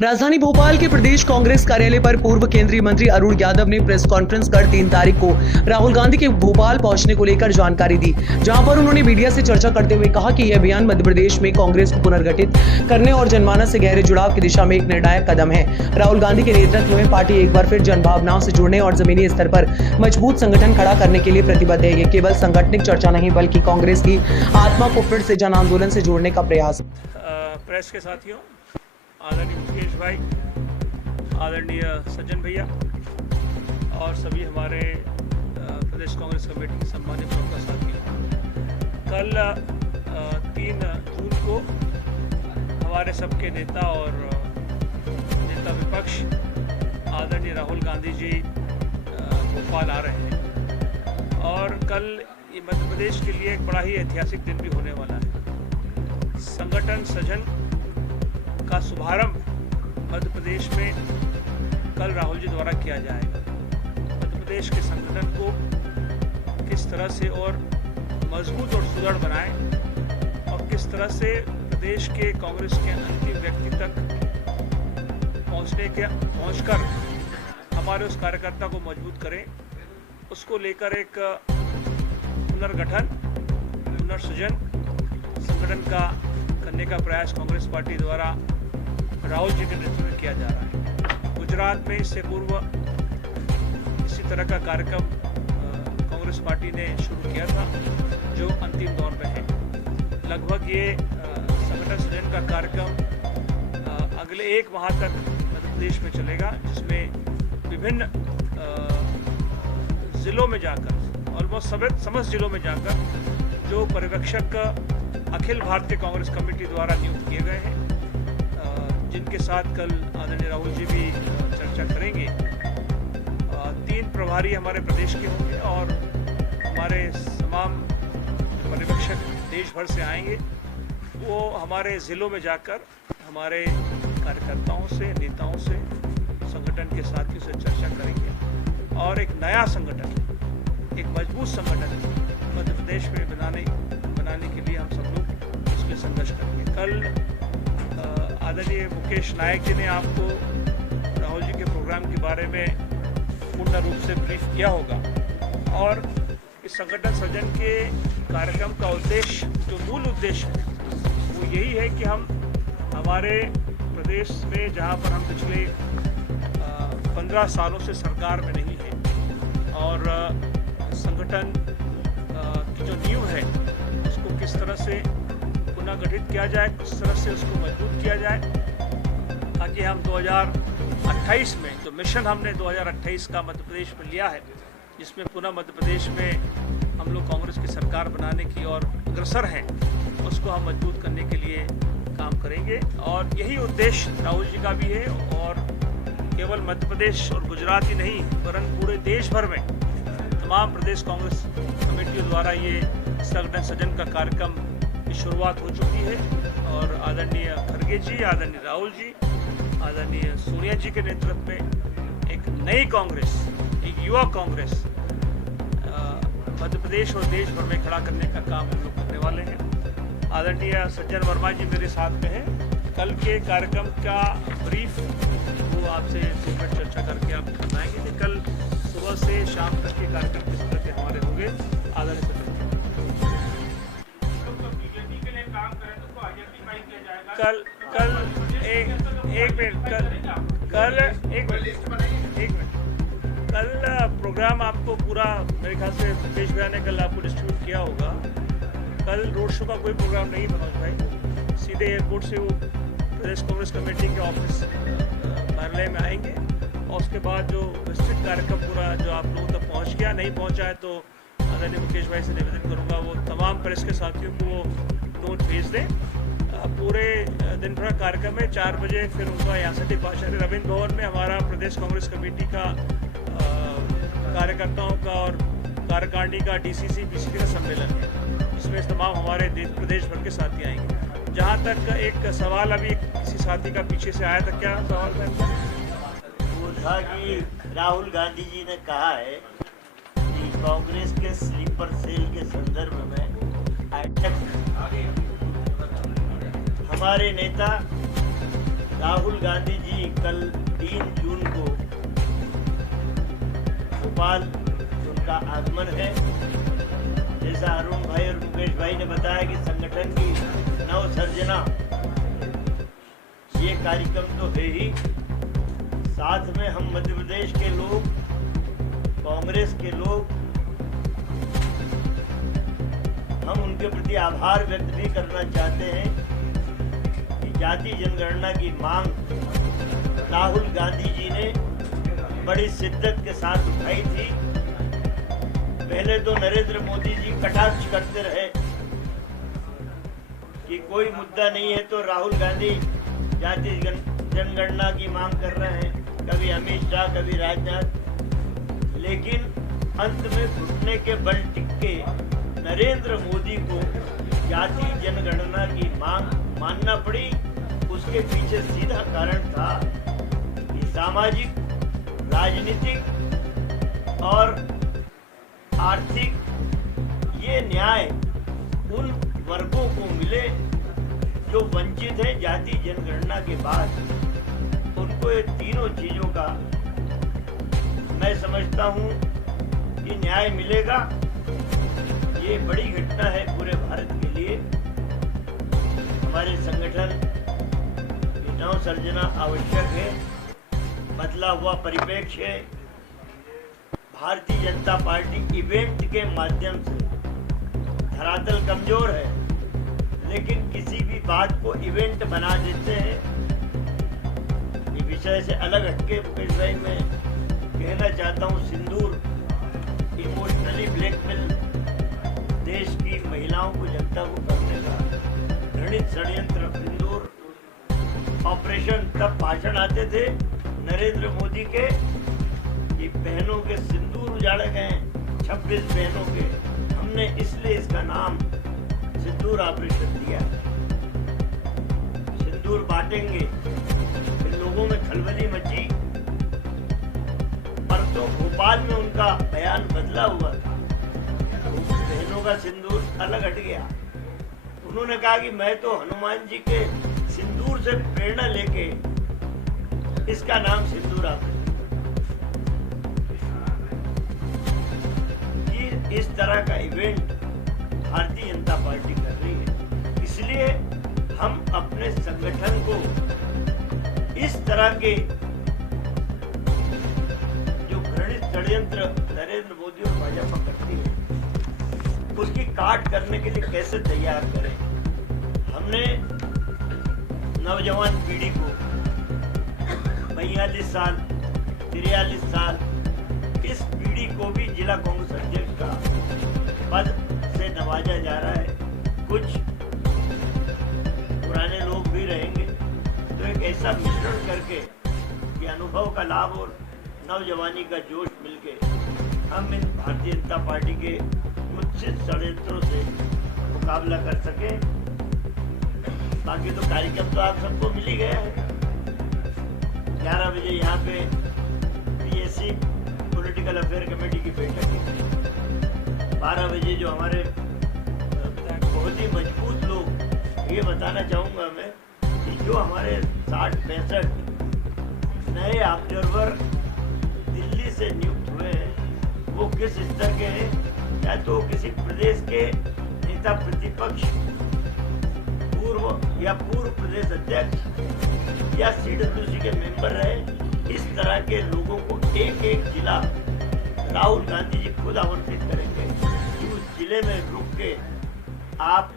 राजधानी भोपाल के प्रदेश कांग्रेस कार्यालय पर पूर्व केंद्रीय मंत्री अरुण यादव ने प्रेस कॉन्फ्रेंस कर 3 तारीख को राहुल गांधी के भोपाल पहुंचने को लेकर जानकारी दी, जहां पर उन्होंने मीडिया से चर्चा करते हुए कहा कि यह अभियान मध्य प्रदेश में कांग्रेस को पुनर्गठित करने और जनमानस से गहरे जुड़ाव की दिशा में एक निर्णायक कदम है। राहुल गांधी के नेतृत्व में पार्टी एक बार फिर जनभावनाओं से जुड़ने और जमीनी स्तर पर मजबूत संगठन खड़ा करने के लिए प्रतिबद्ध है। ये केवल सांगठनिक चर्चा नहीं बल्कि कांग्रेस की आत्मा को फिर से जन आंदोलन से जोड़ने का प्रयास। प्रेस के साथियों, आदरणीय मुकेश भाई, आदरणीय सज्जन भैया और सभी हमारे प्रदेश कांग्रेस कमेटी के सम्मानित प्रमुख साथियों, कल 3 जून को हमारे सबके नेता और नेता विपक्ष आदरणीय राहुल गांधी जी भोपाल आ रहे हैं और कल ये मध्य प्रदेश के लिए एक बड़ा ही ऐतिहासिक दिन भी होने वाला है। संगठन सजन का शुभारंभ मध्य प्रदेश में कल राहुल जी द्वारा किया जाएगा। मध्य प्रदेश के संगठन को किस तरह से और मजबूत और सुदृढ़ बनाएं और किस तरह से प्रदेश के कांग्रेस के अंतिम व्यक्ति तक पहुंचकर हमारे उस कार्यकर्ता को मजबूत करें, उसको लेकर एक पुनर्गठन, पुनर्सृजन संगठन का करने का प्रयास कांग्रेस पार्टी द्वारा राहुल जी के नेतृत्व में किया जा रहा है। गुजरात में इससे पूर्व इसी तरह का कार्यक्रम कांग्रेस पार्टी ने शुरू किया था, जो अंतिम दौर में है। लगभग ये संगठन सृजन का कार्यक्रम अगले 1 माह तक मध्य प्रदेश में चलेगा, जिसमें विभिन्न जिलों में जाकर, ऑलमोस्ट समस्त जिलों में जाकर जो पर्यवेक्षक अखिल भारतीय कांग्रेस कमेटी द्वारा नियुक्त किए गए हैं, जिनके साथ कल आदरणीय राहुल जी भी चर्चा करेंगे। 3 प्रभारी हमारे प्रदेश के होंगे और हमारे तमाम पर्यवेक्षक देश भर से आएंगे। वो हमारे ज़िलों में जाकर हमारे कार्यकर्ताओं से, नेताओं से, संगठन के साथियों से चर्चा करेंगे और एक नया संगठन, एक मजबूत संगठन मध्य प्रदेश में बनाने के लिए हम सब लोग उसके संघर्ष करेंगे। कल आदरणीय मुकेश नायक जी ने आपको राहुल जी के प्रोग्राम के बारे में पूर्ण रूप से ब्रीफ किया होगा और इस संगठन सृजन के कार्यक्रम का उद्देश्य, जो मूल उद्देश्य है, वो यही है कि हम हमारे प्रदेश में, जहाँ पर हम पिछले 15 सालों से सरकार में नहीं हैं और संगठन की जो नींव है उसको किस तरह से पुनः गठित किया जाए, किस तरह से उसको मजबूत किया जाए, ताकि हम 2028 में जो मिशन हमने 2028 का मध्य प्रदेश में लिया है, जिसमें पुनः मध्य प्रदेश में हम लोग कांग्रेस की सरकार बनाने की ओर अग्रसर हैं, उसको हम मजबूत करने के लिए काम करेंगे। और यही उद्देश्य राहुल जी का भी है और केवल मध्य प्रदेश और गुजरात ही नहीं, वरन पूरे देश भर में तमाम प्रदेश कांग्रेस कमेटियों द्वारा ये संगठन सृजन का कार्यक्रम की शुरुआत हो चुकी है और आदरणीय खड़गे जी, आदरणीय राहुल जी, आदरणीय सोनिया जी के नेतृत्व में एक नई कांग्रेस, एक युवा कांग्रेस मध्य प्रदेश और देश भर में खड़ा करने का काम हम लोग करने वाले हैं। आदरणीय सज्जन वर्मा जी मेरे साथ में हैं। कल के कार्यक्रम का ब्रीफ वो आपसे 2 मिनट चर्चा करके आप बताएंगे कि कल सुबह से शाम तक के कार्यक्रम किस तरह के हमारे होंगे। आदरणीय सज्जन कल प्रोग्राम आपको पूरा, मेरे ख्याल से मुकेश भैया ने कल आपको डिस्ट्रीब्यूट किया होगा। कल रोड शो का कोई प्रोग्राम नहीं मनोज भाई, सीधे एयरपोर्ट से वो प्रदेश कांग्रेस कमेटी के ऑफिस कार्यालय में आएंगे और उसके बाद जो विस्तृत कार्यक्रम पूरा जो आप लोगों तक पहुंच गया, नहीं पहुंचा है तो आदरणीय मुकेश भाई से निवेदन करूंगा वो तमाम प्रेस के साथियों को वो नोट भेज दें। पूरे दिन भर कार्यक्रम में 4 बजे फिर उनका यहाँ से डिपार्चर रविंद्र भवन में हमारा प्रदेश कांग्रेस कमेटी का कार्यकर्ताओं का और कार्यकारिणी का डीसीसी बीसीसी का सम्मेलन है। इसमें तमाम हमारे प्रदेश भर के साथी आएंगे। जहाँ तक एक सवाल अभी किसी साथी का पीछे से आया था, क्या सवाल था? वो था कि राहुल गांधी जी ने कहा है कि कांग्रेस के स्लीपर सेल के संदर्भ में हमारे नेता राहुल गांधी जी कल 3 जून को भोपाल उनका आगमन है। जैसा अरुण भाई और मुकेश भाई ने बताया कि संगठन की नवसर्जना ये कार्यक्रम तो है ही, साथ में हम मध्य प्रदेश के लोग, कांग्रेस के लोग, हम उनके प्रति आभार व्यक्त भी करना चाहते हैं कि जाति जनगणना की मांग राहुल गांधी जी ने बड़ी शिद्दत के साथ उठाई थी। पहले तो नरेंद्र मोदी जी कटाक्ष करते रहे कि कोई मुद्दा नहीं है तो राहुल गांधी जाति जनगणना की मांग कर रहे हैं, कभी अमित शाह, कभी राजनाथ, लेकिन अंत में घुटने के बल टिके नरेंद्र मोदी को जाति जनगणना की मांग मानना पड़ी। उसके पीछे सीधा कारण था कि सामाजिक, राजनीतिक और आर्थिक ये न्याय उन वर्गों को मिले जो वंचित हैं जाति जनगणना के बाद। उनको ये तीनों चीजों का मैं समझता हूं कि न्याय मिलेगा। ये बड़ी घटना है पूरे भारत के लिए। हमारे संगठन की नवसर्जना आवश्यक है, बदला हुआ परिप्रेक्ष्य है। भारतीय जनता पार्टी इवेंट के माध्यम से, धरातल कमजोर है लेकिन किसी भी बात को इवेंट बना देते हैं। ये विषय से अलग हटके मुकेश भाई मैं कहना चाहता हूँ, सिंदूर इमोशनली ब्लैकमेल देश की महिलाओं को, जनता को करने का घृणित षड्यंत्र सिंदूर ऑपरेशन। तब भाषण आते थे नरेंद्र मोदी के कि बहनों के सिंदूर उजाड़े गए, 26 बहनों के। हमने इसलिए इसका नाम सिंदूर ऑपरेशन दिया। सिंदूर बांटेंगे, फिर लोगों में खलबली मची। परसों भोपाल में उनका बयान बदला हुआ था, बहनों का सिंदूर अलग हट गया। उन्होंने कहा कि मैं तो हनुमान जी के सिंदूर से प्रेरणा लेके इसका नाम सिंदूर ऑपरेशन। इस तरह का इवेंट भारतीय जनता पार्टी कर रही है, इसलिए हम अपने संगठन को इस तरह के जो घृणित षड्यंत्र नरेंद्र मोदी और भाजपा करती है उसकी काट करने के लिए कैसे तैयार करें। हमने नौजवान पीढ़ी को 42 साल, 43 साल, इस पीढ़ी को भी जिला कांग्रेस अध्यक्ष का पद से नवाजा जा रहा है। कुछ पुराने लोग भी रहेंगे, तो एक ऐसा मिश्रण करके कि अनुभव का लाभ और नौजवानी का जोश मिलके हम इन भारतीय जनता पार्टी के कुत्सित षड्यंत्रों से मुकाबला कर सके। बाकी तो कार्यक्रम तो आप सबको मिल ही गया है। 11 बजे यहाँ पे पीएससी पॉलिटिकल अफेयर कमेटी की बैठक है। 12 बजे जो हमारे बहुत ही मजबूत लोग, ये बताना चाहूँगा मैं कि जो हमारे 60-65 नए ऑब्जर्वर दिल्ली से नियुक्त हुए हैं वो किस स्तर के हैं, या तो किसी प्रदेश के नेता प्रतिपक्ष, पूर्व या पूर्व प्रदेश अध्यक्ष या सीडब्ल्यूसी के मेंबर रहे। इस तरह के लोगों को एक एक जिला राहुल गांधी जी खुद आवंटित करेंगे कि उस जिले में रुक के आप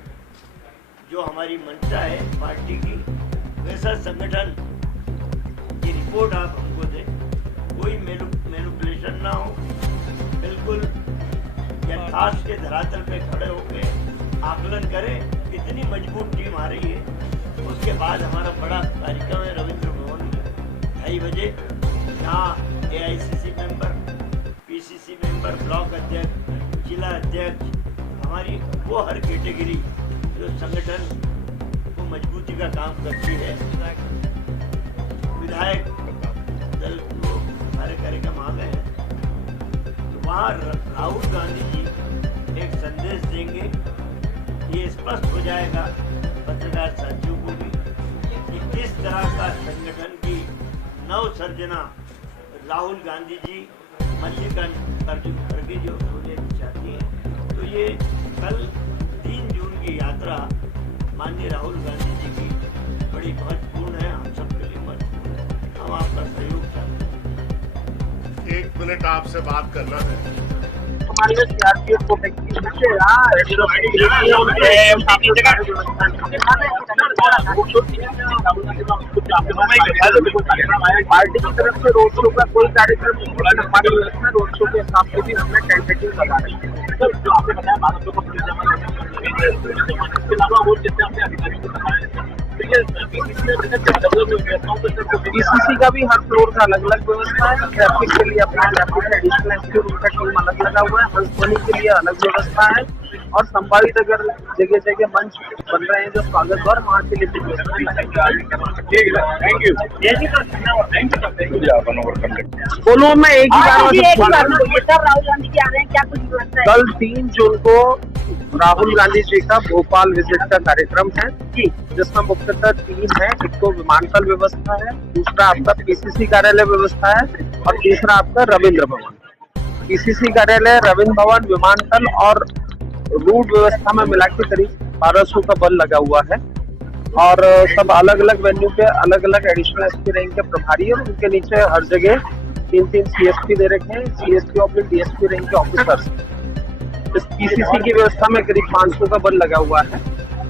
जो हमारी मंशा है पार्टी की, वैसा संगठन की रिपोर्ट आप हमको दें। कोई मैनिपुलेशन ना हो, बिल्कुल यथार्थ के धरातल पे खड़े होकर आकलन करें। इतनी मजबूत टीम आ रही है। उसके बाद हमारा बड़ा कार्यक्रम है रविंद्र भवन में 2:30 बजे, जहाँ AICC member, PCC member, block अध्यक्ष, जिला अध्यक्ष, हमारी वो हर कैटेगरी जो संगठन को मजबूती का काम करती है, विधायक दल को हमारे कार्यक्रम आ गए हैं। तो वहाँ राहुल गांधी जी एक संदेश देंगे। ये स्पष्ट हो जाएगा पत्रकार साथियों को भी कि इस तरह का संगठन की नव सर्जना राहुल गांधी जी, मल्लिकार्जुन खड़गे जो होने चाहती हैं, तो ये कल 3 जून की यात्रा माननीय राहुल गांधी जी की बड़ी महत्वपूर्ण है, हम सबके लिए महत्वपूर्ण है। हम आपका सहयोग चाहते हैं। 1 मिनट आपसे बात करना है। हमारे लिए सीआरपीएफ को पार्टी की तरफ से रोड शो का कोई कार्यक्रम नहीं, हमारी व्यवस्था रोड शो के हिसाब से भी हमने टेंटेटिव लगा रही है। जो आपने बताया भारत को इसके अलावा और जैसे हमने अधिकारियों को बताया, पीसीसी का भी हर फ्लोर का अलग अलग व्यवस्था है। ट्रैफिक के लिए अपना ट्रैफिक एडिशनल एसपी उनका टीम अलग लगा हुआ है, हंसध्वनि के लिए अलग व्यवस्था है, और संभावित अगर जगह जगह मंच बन रहे हैं जो स्वागत द्वार, वहाँ के लिए भी व्यवस्था। बोलो, मैं एक ही बार राहुल गांधी जी आ रहे हैं, क्या कुछ व्यवस्था है? कल 3 जून को राहुल गांधी जी का भोपाल विजिट का कार्यक्रम है, जिसमें मुख्यतः 3 है। एक तो विमानतल व्यवस्था है, दूसरा आपका पीसीसी कार्यालय व्यवस्था है, और तीसरा आपका रविंद्र भवन। पीसीसी कार्यालय, रविंद्र भवन, विमानतल और रूट व्यवस्था में मिला के करीब 1200 का बल लगा हुआ है, और सब अलग अलग वेन्यू पे अलग अलग एडिशनल एसपी रैंक के प्रभारी, और उनके नीचे हर जगह 3-3 सीएसपी दे रखे हैं, सीएसपी और डीएसपी रैंक के ऑफिसर्स। इस पीसीसी की व्यवस्था में करीब 500 का बल लगा हुआ है।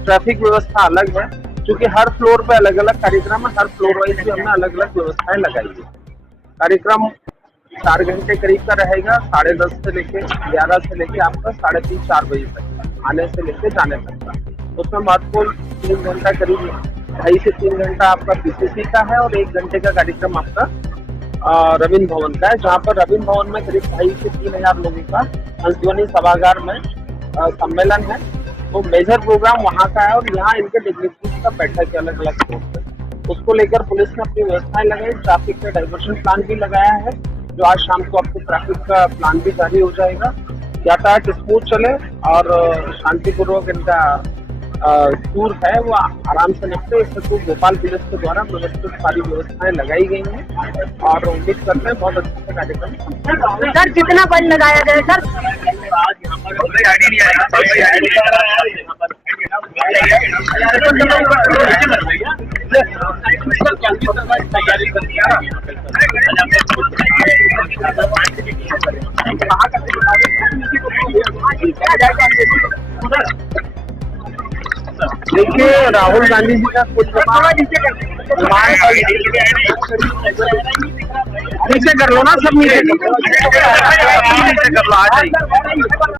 ट्रैफिक व्यवस्था अलग है, क्योंकि हर फ्लोर पे अलग अलग कार्यक्रम है, हर फ्लोर वाइज भी हमने अलग अलग व्यवस्थाएं लगाई है। कार्यक्रम 4 घंटे करीब का रहेगा, 10:30 से लेके 11 से लेके आपका 3:30-4 बजे तक, आने से लेके जाने तक का। उसमें महत्वपूर्ण 3 घंटा करीब 2.5 से 3 घंटा आपका पीसीसी का है, और 1 घंटे का कार्यक्रम आपका रविंद्र भवन का है, जहाँ पर रविंद्र भवन में करीब 2,500 से 3,000 लोगों का हंसध्वनि सभागार में सम्मेलन है। तो मेजर प्रोग्राम वहाँ का है, और यहाँ इनके डिग्निटरीज का बैठक है अलग अलग फ्लोर पे। उसको लेकर पुलिस ने अपनी व्यवस्थाएं लगाई, ट्रैफिक का डाइवर्शन प्लान भी लगाया है, जो आज शाम को आपको ट्रैफिक का प्लान भी जारी हो जाएगा। यातायात स्मूथ चले और शांतिपूर्वक इनका टूर है वो आराम से निपटे, इससे तो भोपाल पुलिस के द्वारा व्यवस्थित सारी व्यवस्थाएं लगाई गई हैं, और उम्मीद करते हैं बहुत अच्छे से कार्यक्रम। सर कितना बल लगाया गया सर? आज यहाँ पर देखिए, राहुल गांधी जी का कुछ नीचे कर लो ना, सब नीचे कर लो, आ जाइए।